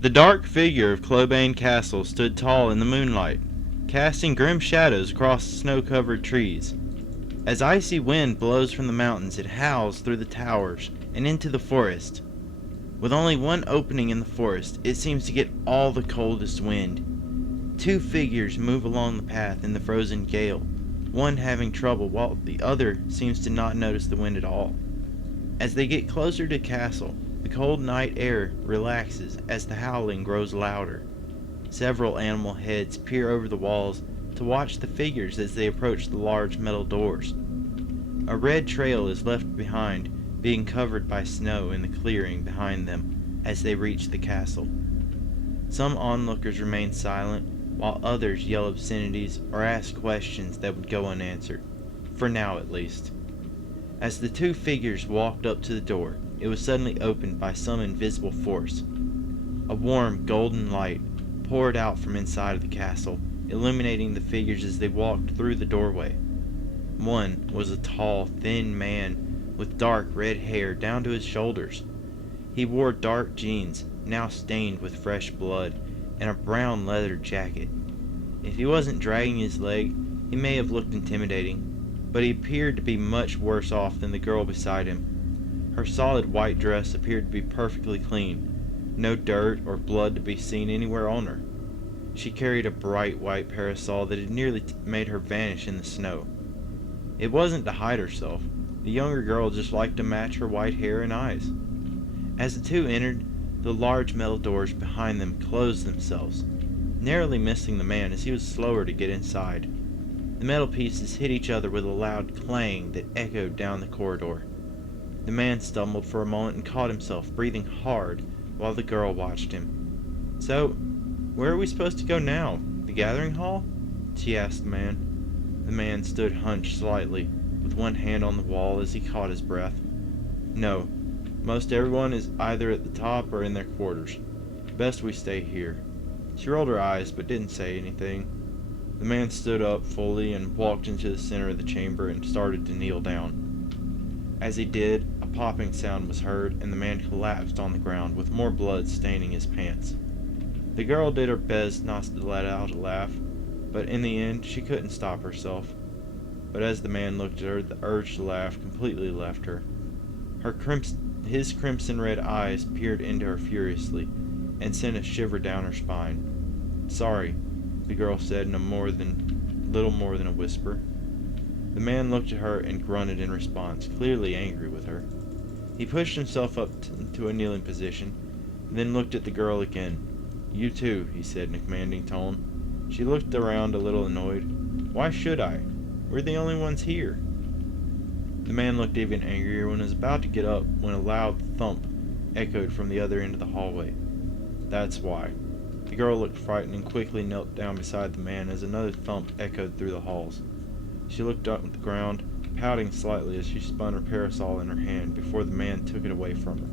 The dark figure of Clobane Castle stood tall in the moonlight, casting grim shadows across the snow-covered trees. As icy wind blows from the mountains, it howls through the towers and into the forest. With only one opening in the forest, it seems to get all the coldest wind. Two figures move along the path in the frozen gale, one having trouble while the other seems to not notice the wind at all. As they get closer to the castle, the cold night air relaxes as the howling grows louder. Several animal heads peer over the walls to watch the figures as they approach the large metal doors. A red trail is left behind, being covered by snow in the clearing behind them as they reach the castle. Some onlookers remain silent, while others yell obscenities or ask questions that would go unanswered, for now at least. As the two figures walked up to the door, it was suddenly opened by some invisible force. A warm, golden light poured out from inside of the castle, illuminating the figures as they walked through the doorway. One was a tall, thin man with dark red hair down to his shoulders. He wore dark jeans, now stained with fresh blood, and a brown leather jacket. If he wasn't dragging his leg, he may have looked intimidating, but he appeared to be much worse off than the girl beside him. Her solid white dress appeared to be perfectly clean, no dirt or blood to be seen anywhere on her. She carried a bright white parasol that had nearly made her vanish in the snow. It wasn't to hide herself. The younger girl just liked to match her white hair and eyes. As the two entered, the large metal doors behind them closed themselves, narrowly missing the man as he was slower to get inside. The metal pieces hit each other with a loud clang that echoed down the corridor. The man stumbled for a moment and caught himself, breathing hard, while the girl watched him. "So, where are we supposed to go now? The gathering hall?" she asked the man. The man stood hunched slightly, with one hand on the wall as he caught his breath. "No. Most everyone is either at the top or in their quarters. Best we stay here." She rolled her eyes, but didn't say anything. The man stood up fully and walked into the center of the chamber and started to kneel down. As he did, a popping sound was heard, and the man collapsed on the ground with more blood staining his pants. The girl did her best not to let out a laugh, but in the end she couldn't stop herself. But as the man looked at her, the urge to laugh completely left her. His crimson red eyes peered into her furiously, and sent a shiver down her spine. "Sorry," the girl said in little more than a whisper. The man looked at her and grunted in response, clearly angry with her. He pushed himself up to a kneeling position, then looked at the girl again. "You too," he said in a commanding tone. She looked around a little annoyed. "Why should I? We're the only ones here." The man looked even angrier when he was about to get up when a loud thump echoed from the other end of the hallway. "That's why." The girl looked frightened and quickly knelt down beside the man as another thump echoed through the halls. She looked up at the ground, pouting slightly as she spun her parasol in her hand before the man took it away from her.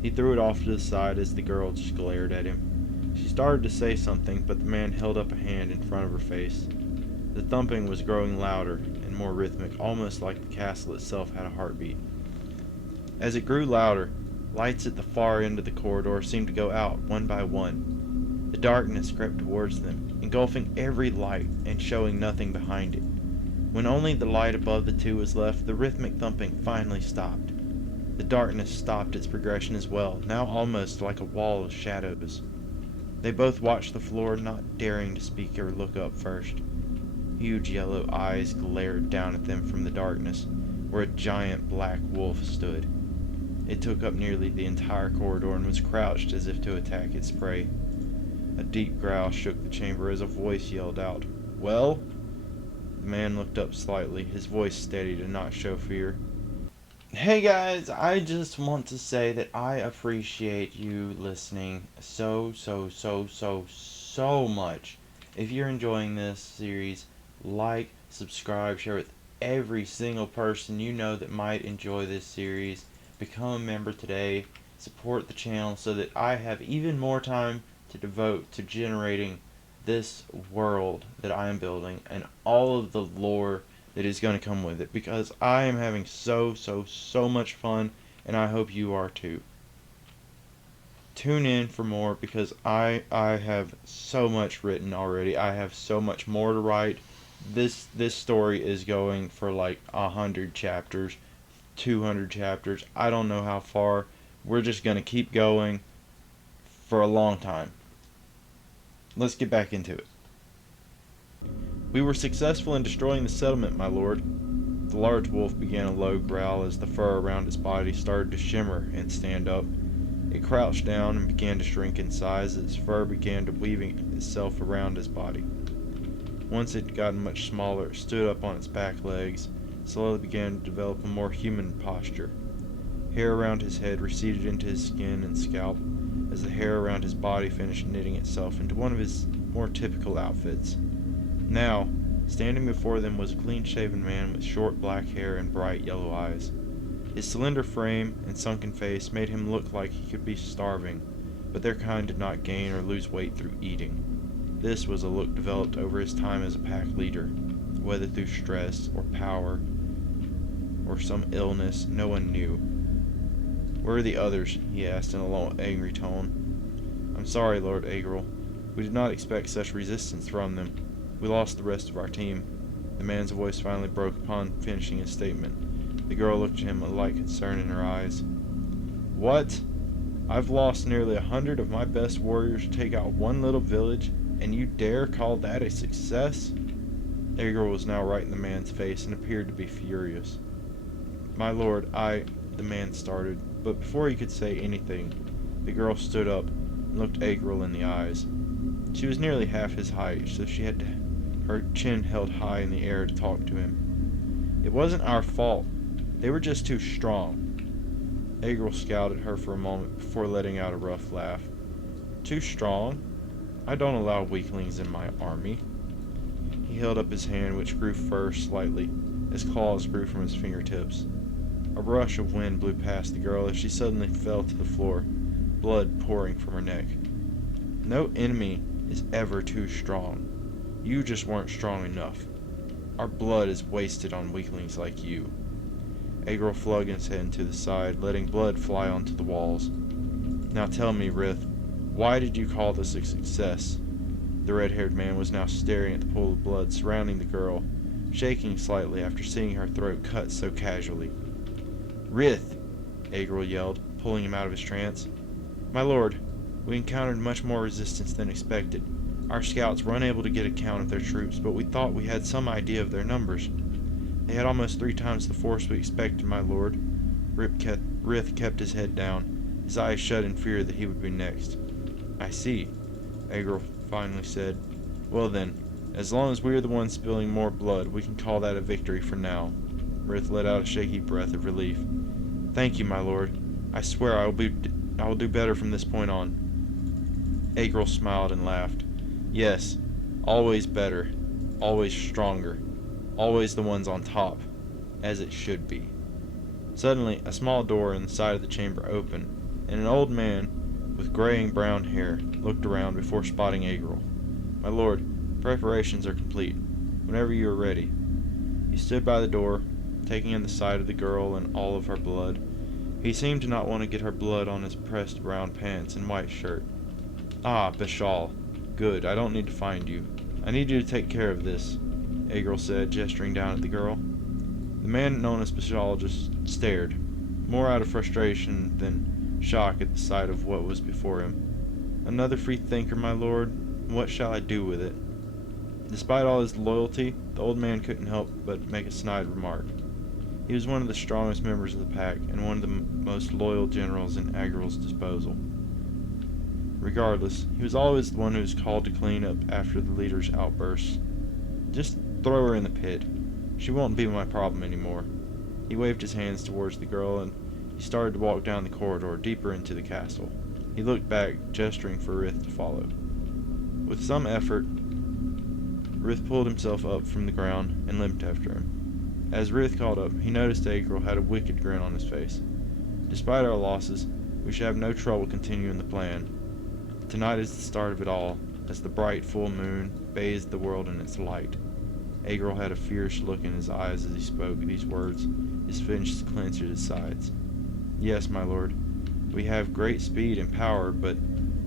He threw it off to the side as the girl just glared at him. She started to say something, but the man held up a hand in front of her face. The thumping was growing louder and more rhythmic, almost like the castle itself had a heartbeat. As it grew louder, lights at the far end of the corridor seemed to go out one by one. The darkness crept towards them, engulfing every light and showing nothing behind it. When only the light above the two was left, the rhythmic thumping finally stopped. The darkness stopped its progression as well, now almost like a wall of shadows. They both watched the floor, not daring to speak or look up first. Huge yellow eyes glared down at them from the darkness, where a giant black wolf stood. It took up nearly the entire corridor and was crouched as if to attack its prey. A deep growl shook the chamber as a voice yelled out, "Well?" The man looked up slightly, his voice steady to not show fear. "Hey guys, I just want to say that I appreciate you listening so much. If you're enjoying this series, like, subscribe, share with every single person you know that might enjoy this series. Become a member today. Support the channel so that I have even more time to devote to generating this world that I am building and all of the lore that is going to come with it, because I am having so much fun, and I hope you are too. tune in for more, because I have so much written already. I have so much more to write. This story is going for like 100 chapters, 200 chapters. I don't know how far. We're just gonna keep going for a long time. Let's get back into it. We were successful in destroying the settlement, my lord. The large wolf began a low growl as the fur around its body started to shimmer and stand up. It crouched down and began to shrink in size as its fur began to weaving itself around his body. Once it had gotten much smaller, it stood up on its back legs, slowly began to develop a more human posture. Hair around his head receded into his skin and scalp as the hair around his body finished knitting itself into one of his more typical outfits. Now, standing before them was a clean-shaven man with short black hair and bright yellow eyes. His slender frame and sunken face made him look like he could be starving, but their kind did not gain or lose weight through eating. This was a look developed over his time as a pack leader, whether through stress or power or some illness no one knew. "Where are the others?" he asked in a low, angry tone. "I'm sorry, Lord Agril. We did not expect such resistance from them. We lost the rest of our team." The man's voice finally broke upon finishing his statement. The girl looked at him with light concern in her eyes. "What? I've lost nearly 100 of my best warriors to take out one little village, and you dare call that a success?" Agril was now right in the man's face and appeared to be furious. "My lord, the man started, but before he could say anything, the girl stood up and looked Agril in the eyes. She was nearly half his height, so she had her chin held high in the air to talk to him. "It wasn't our fault. They were just too strong." Agril scowled at her for a moment before letting out a rough laugh. "Too strong? I don't allow weaklings in my army." He held up his hand, which grew first slightly, as claws grew from his fingertips. A rush of wind blew past the girl as she suddenly fell to the floor, blood pouring from her neck. "No enemy is ever too strong. You just weren't strong enough. Our blood is wasted on weaklings like you." Agril flung his head to the side, letting blood fly onto the walls. "Now tell me, Rith, why did you call this a success?" The red-haired man was now staring at the pool of blood surrounding the girl, shaking slightly after seeing her throat cut so casually. "Rith!" Agril yelled, pulling him out of his trance. "My lord, we encountered much more resistance than expected. Our scouts were unable to get a count of their troops, but we thought we had some idea of their numbers. They had almost 3 times the force we expected, my lord." Rith kept his head down, his eyes shut in fear that he would be next. "I see," Agril finally said. "Well then, as long as we are the ones spilling more blood, we can call that a victory for now." Rith let out a shaky breath of relief. "Thank you, my lord. I swear I will do better from this point on." Agril smiled and laughed. "Yes, always better, always stronger, always the ones on top, as it should be." Suddenly, a small door in the side of the chamber opened, and an old man with graying brown hair looked around before spotting Agril. "My lord, preparations are complete. Whenever you are ready." He stood by the door, taking in the sight of the girl and all of her blood. He seemed to not want to get her blood on his pressed brown pants and white shirt. "Ah, Bashal. Good, I don't need to find you. I need you to take care of this," Agril said, gesturing down at the girl. The man known as Bashal just stared, more out of frustration than shock at the sight of what was before him. "Another free thinker, my lord? What shall I do with it?" Despite all his loyalty, the old man couldn't help but make a snide remark. He was one of the strongest members of the pack, and one of the most loyal generals in Agril's disposal. Regardless, he was always the one who was called to clean up after the leader's outbursts. "Just throw her in the pit. She won't be my problem anymore." He waved his hands towards the girl, and he started to walk down the corridor deeper into the castle. He looked back, gesturing for Rith to follow. With some effort, Rith pulled himself up from the ground and limped after him. As Rith caught up, he noticed Agril had a wicked grin on his face. "Despite our losses, we should have no trouble continuing the plan. Tonight is the start of it all, as the bright full moon bathed the world in its light." Agril had a fierce look in his eyes as he spoke these words, his fists clenched at his sides. "Yes, my lord, We have great speed and power, but,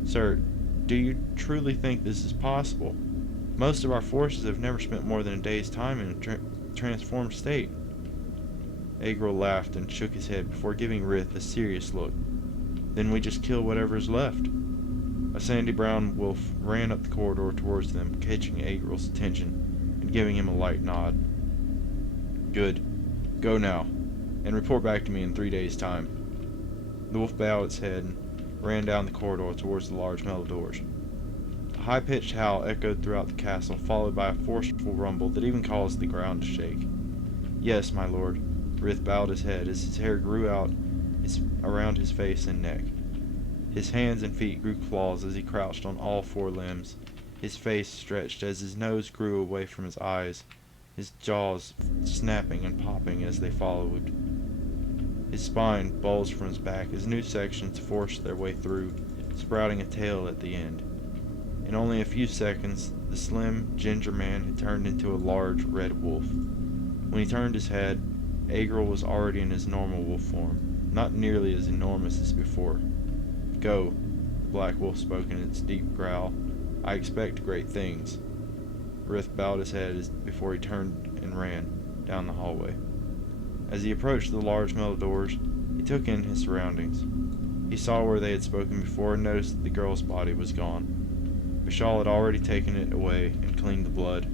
sir, do you truly think this is possible? Most of our forces have never spent more than a day's time in a transformed state. Agril laughed and shook his head before giving Rith a serious look. Then we just kill whatever is left. A sandy brown wolf ran up the corridor towards them, catching Agril's attention and giving him a light nod. Good. Go now, and report back to me in 3 days' time. The wolf bowed its head and ran down the corridor towards the large metal doors. A high-pitched howl echoed throughout the castle, followed by a forceful rumble that even caused the ground to shake. Yes, my lord. Rith bowed his head as his hair grew out around his face and neck. His hands and feet grew claws as he crouched on all four limbs. His face stretched as his nose grew away from his eyes, his jaws snapping and popping as they followed. His spine bulged from his back as new sections forced their way through, sprouting a tail at the end. In only a few seconds, the slim, ginger man had turned into a large, red wolf. When he turned his head, Agril was already in his normal wolf form, not nearly as enormous as before. Go, the black wolf spoke in its deep growl. I expect great things. Rith bowed his head before he turned and ran down the hallway. As he approached the large metal doors, he took in his surroundings. He saw where they had spoken before and noticed that the girl's body was gone. Vishal had already taken it away and cleaned the blood.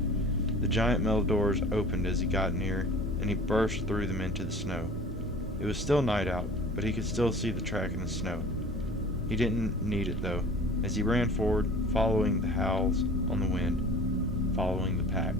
The giant metal doors opened as he got near, and he burst through them into the snow. It was still night out, but he could still see the track in the snow. He didn't need it, though, as he ran forward, following the howls on the wind, following the pack.